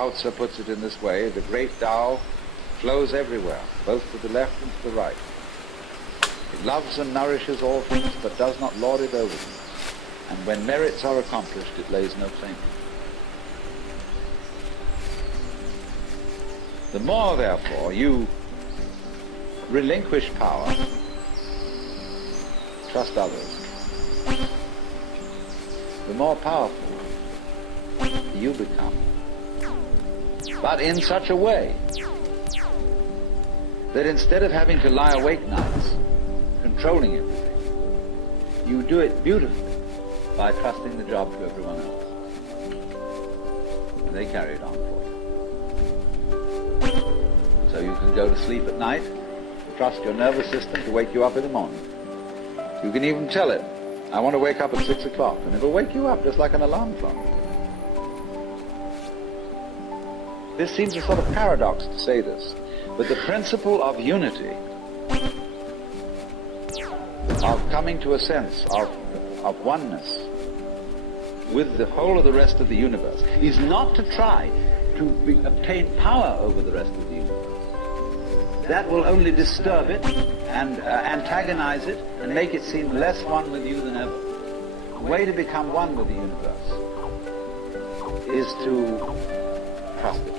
Lao Tzu puts it in this way: the great Tao flows everywhere, both to the left and to the right. It loves and nourishes all things, but does not lord it over them. And when merits are accomplished, it lays no claim. The more, therefore, you relinquish power, trust others, the more powerful you become. But in such a way that instead of having to lie awake nights, controlling everything, you do it beautifully by trusting the job to everyone else. And they carry it on for you. So you can go to sleep at night and trust your nervous system to wake you up in the morning. You can even tell it, I want to wake up at 6 o'clock, and it'll wake you up just like an alarm clock. This seems a sort of paradox to say this, but the principle of unity, of coming to a sense of oneness with the whole of the rest of the universe, is not to try to obtain power over the rest of the universe. That will only disturb it and antagonize it and make it seem less one with you than ever. The way to become one with the universe is to trust it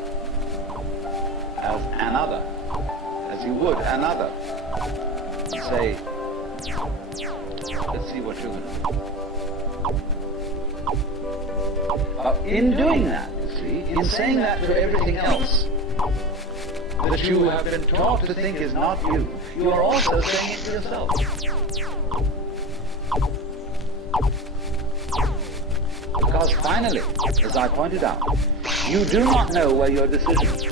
as another, as you would another. And say, let's see what you're going to do. In doing that, you see, in saying that to everything else that you have been taught to think is not you, you are also saying it to yourself. Because finally, as I pointed out, you do not know where your decision is.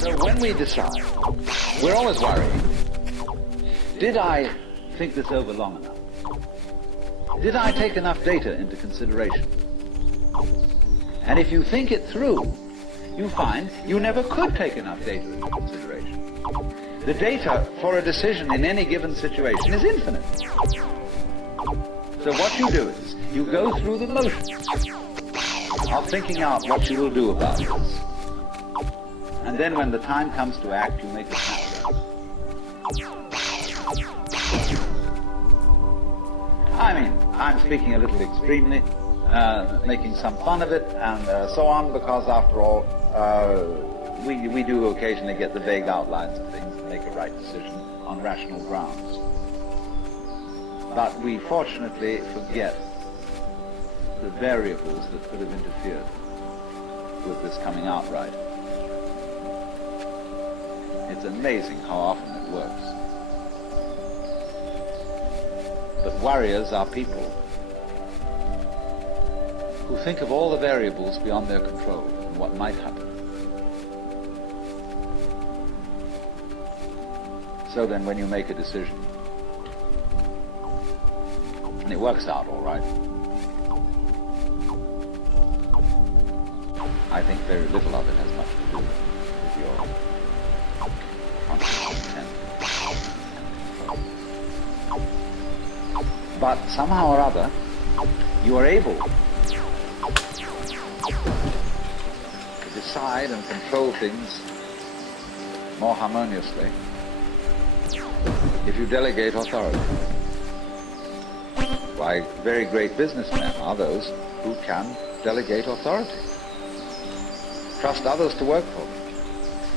So when we decide, we're always worrying. Did I think this over long enough? Did I take enough data into consideration? And if you think it through, you find you never could take enough data into consideration. The data for a decision in any given situation is infinite. So what you do is, you go through the motions of thinking out what you will do about this. And then when the time comes to act, you make a snapshot. I mean, I'm speaking a little extremely, making some fun of it and so on, because after all, we do occasionally get the vague outlines of things and make a right decision on rational grounds. But we fortunately forget the variables that could have interfered with this coming out right. It's amazing how often it works. But warriors are people who think of all the variables beyond their control and what might happen. So then when you make a decision, and it works out all right, I think very little of it has much to do with your conscious intent. But somehow or other, you are able to decide and control things more harmoniously if you delegate authority. Why, very great businessmen are those who can delegate authority. Trust others to work for them.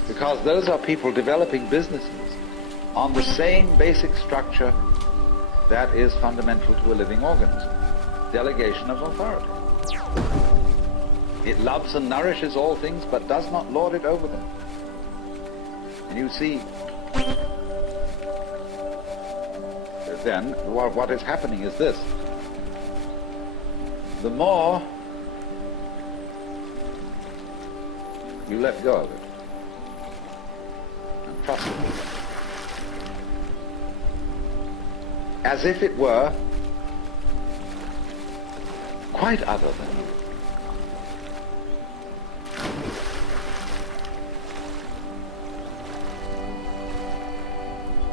Because those are people developing businesses on the same basic structure that is fundamental to a living organism. Delegation of authority. It loves and nourishes all things, but does not lord it over them. And you see, then, what is happening is this. The more you let go of it and trust it, as if it were quite other than you.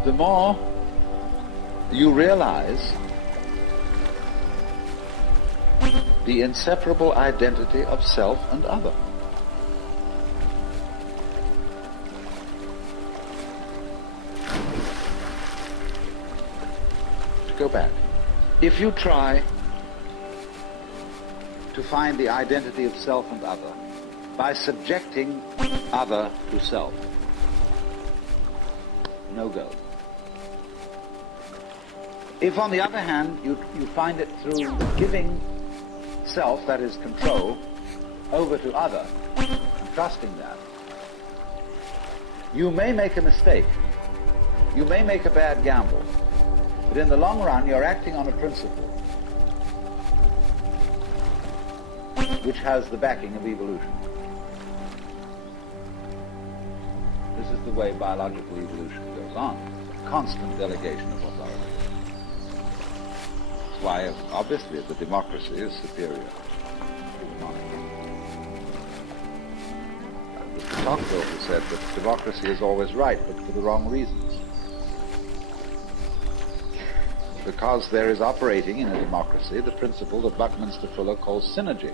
The more you realize the inseparable identity of self and other. To go back, if you try to find the identity of self and other by subjecting other to self, no go. If, on the other hand, you find it through giving self, that is control, over to other, and trusting that, you may make a mistake. You may make a bad gamble. But in the long run, you're acting on a principle which has the backing of evolution. This is the way biological evolution goes on. Constant delegation of authority. That's why, obviously, the democracy is superior to the monarchy. Mr. Tocqueville has said that democracy is always right, but for the wrong reasons. Because there is operating in a democracy the principle that Buckminster Fuller calls synergy.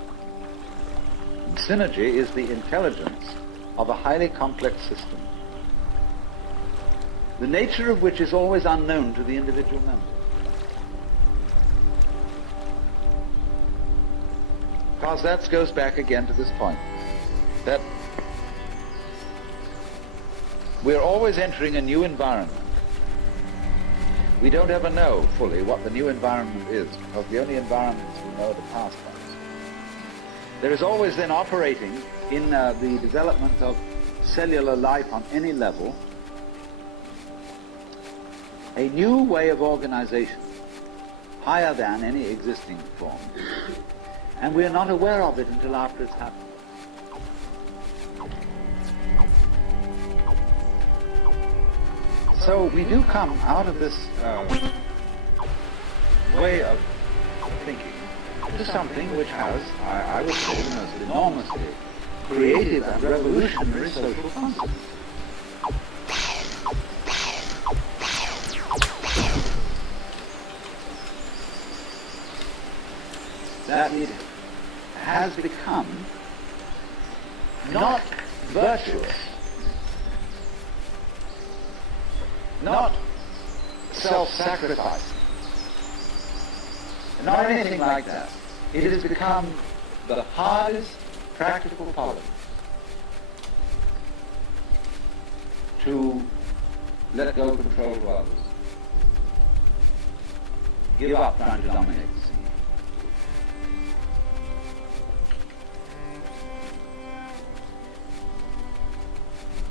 And synergy is the intelligence of a highly complex system, the nature of which is always unknown to the individual member. Because that goes back again to this point, that we're always entering a new environment. We don't ever know fully what the new environment is, because the only environments we know are the past ones. There is always then operating in the development of cellular life on any level a new way of organization, higher than any existing form. And we are not aware of it until after it's happened. So we do come out of this way of thinking to something which has, I would say, the most enormously creative and revolutionary social concept. That it has become not virtuous, not self-sacrificing, not anything like that. It has become the hardest practical policy to let go of control of others, give up trying to dominate the scene.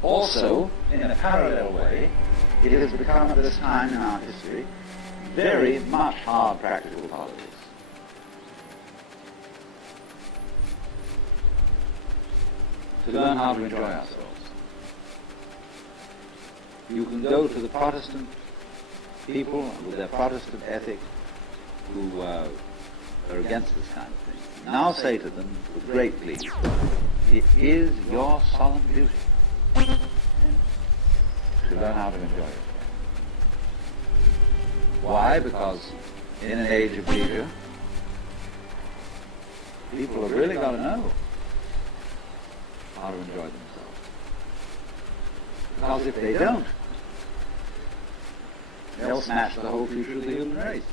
Also, in a parallel way, it has become at this time in our history very much hard practical politics. To learn how to enjoy ourselves. You can go to the Protestant people with their Protestant ethic who are against this kind of thing. Now say to them with great glee, it is your solemn duty to learn how to enjoy it. Why? Because in an age of leisure, people have really got to know how to enjoy themselves. Because if they don't, they'll smash the whole future of the human race.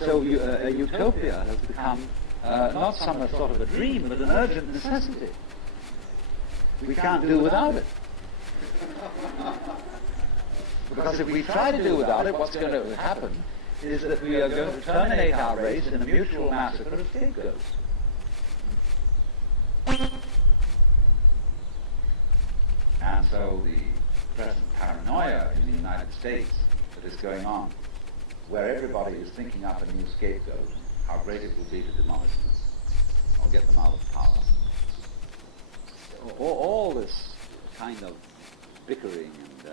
So a utopia has become not some sort of a dream, but an urgent necessity. We can't do without it. Because if we try to do without it, what's going to happen is that we are going to terminate our race in a mutual massacre of scapegoats. And so the present paranoia in the United States that is going on, where everybody is thinking up a new scapegoat, how great it will be to demolish them, or get them out of power. All this kind of bickering and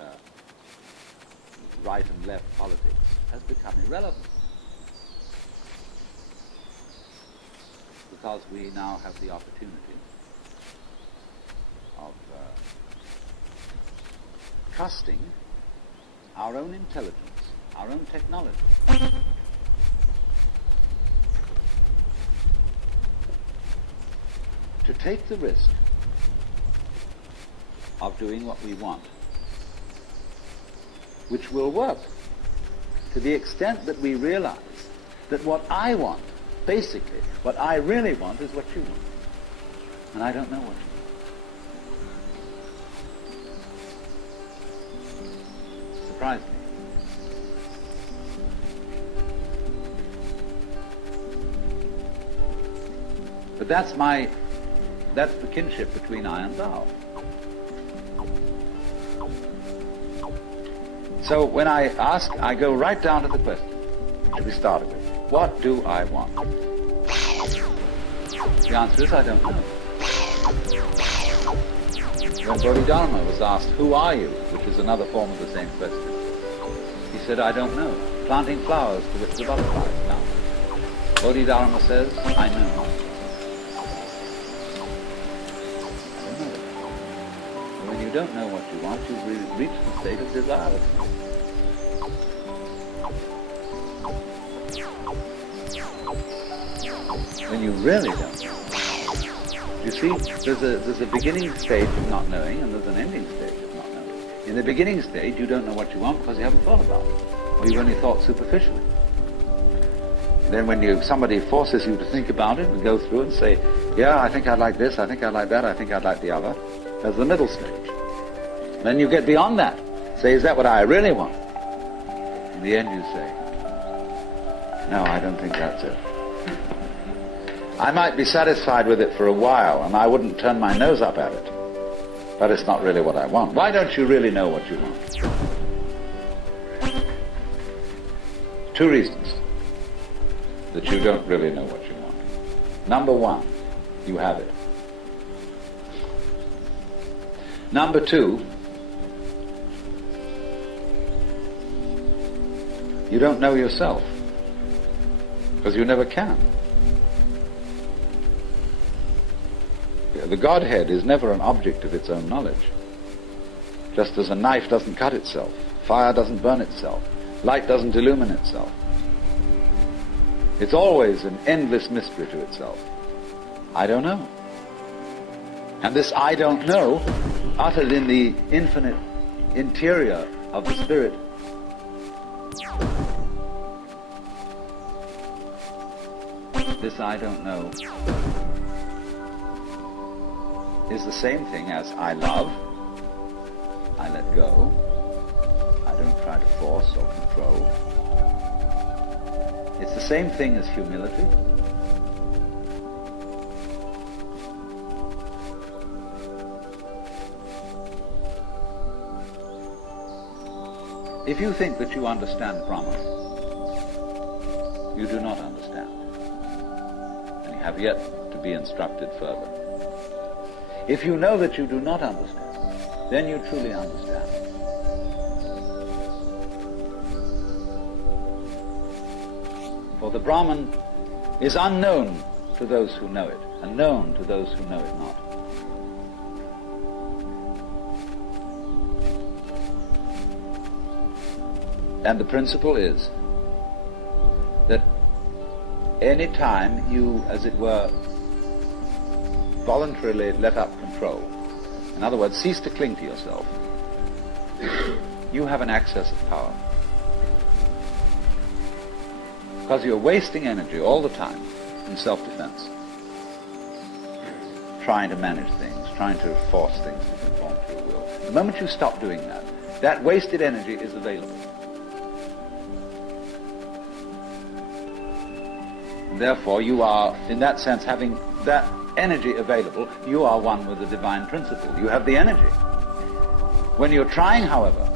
right and left politics has become irrelevant. Because we now have the opportunity of trusting our own intelligence our own technology. To take the risk of doing what we want, which will work to the extent that we realize that what I want, basically, what I really want is what you want. And I don't know what you want. Surprised me. But that's the kinship between I and thou. So when I ask, I go right down to the question, which we started with. What do I want? The answer is, I don't know. When Bodhidharma was asked, who are you? Which is another form of the same question. He said, I don't know. Planting flowers to which the butterflies come. Bodhidharma says, I know. When you don't know what you want, you've reached the state of desirelessness. When you really don't know. You see, there's a beginning stage of not knowing, and there's an ending stage of not knowing. In the beginning stage, you don't know what you want because you haven't thought about it, or you've only thought superficially. Then when somebody forces you to think about it and go through and say, yeah, I think I'd like this, I think I'd like that, I think I'd like the other, there's the middle stage. Then you get beyond that. Say, is that what I really want? In the end you say, no, I don't think that's it. I might be satisfied with it for a while, and I wouldn't turn my nose up at it. But it's not really what I want. Why don't you really know what you want? 2 reasons that you don't really know what you want. Number 1, you have it. Number 2, you don't know yourself, because you never can. The Godhead is never an object of its own knowledge. Just as a knife doesn't cut itself, fire doesn't burn itself, light doesn't illumine itself. It's always an endless mystery to itself. I don't know. And this I don't know, uttered in the infinite interior of the Spirit, this I don't know is the same thing as I love, I let go, I don't try to force or control. It's the same thing as humility. If you think that you understand Brahman, you do not understand, and you have yet to be instructed further. If you know that you do not understand, then you truly understand. For the Brahman is unknown to those who know it, and known to those who know it not. And the principle is that any time you, as it were, voluntarily let up control, in other words, cease to cling to yourself, you have an access of power. Because you're wasting energy all the time in self-defense, trying to manage things, trying to force things to conform to your will. The moment you stop doing that, that wasted energy is available. And therefore, you are, in that sense, having that energy available, you are one with the divine principle. You have the energy. When you're trying, however,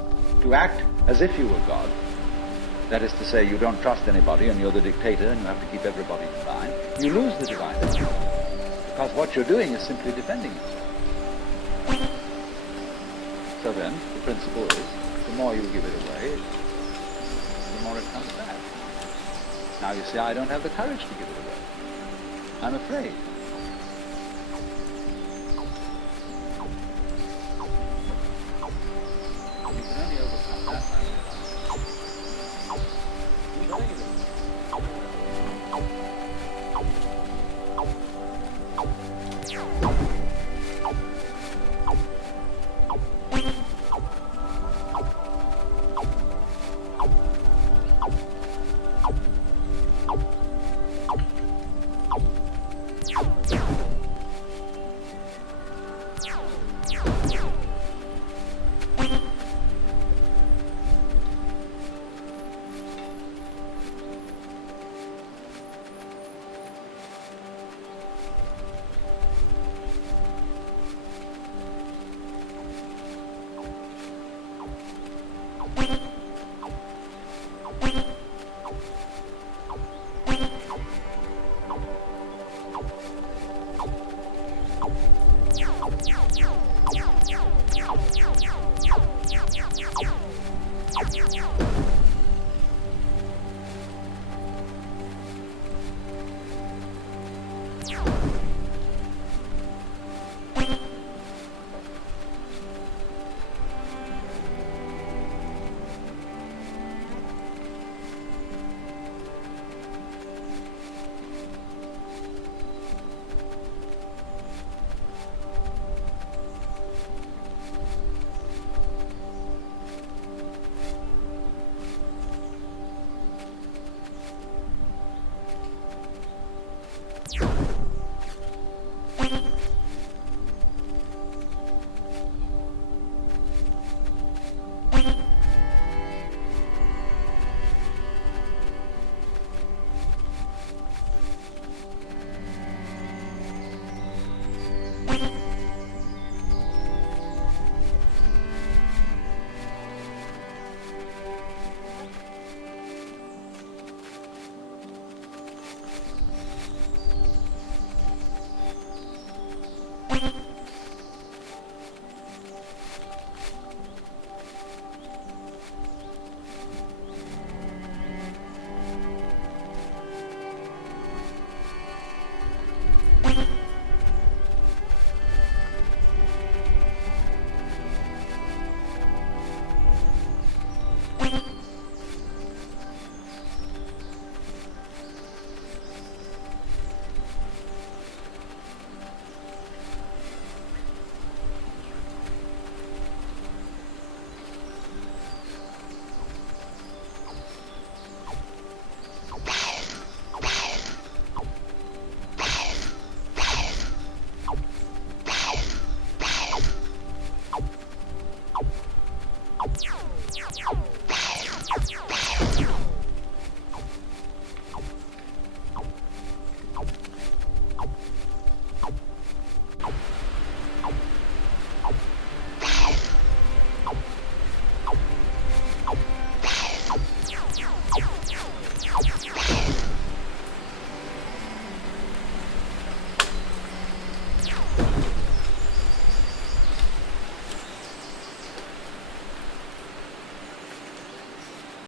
to act as if you were God, that is to say, you don't trust anybody and you're the dictator and you have to keep everybody in line, you lose the divine energy. Because what you're doing is simply defending yourself. So then, the principle is, the more you give it away, the more it comes back. Now you say, I don't have the courage to give it away. I'm afraid.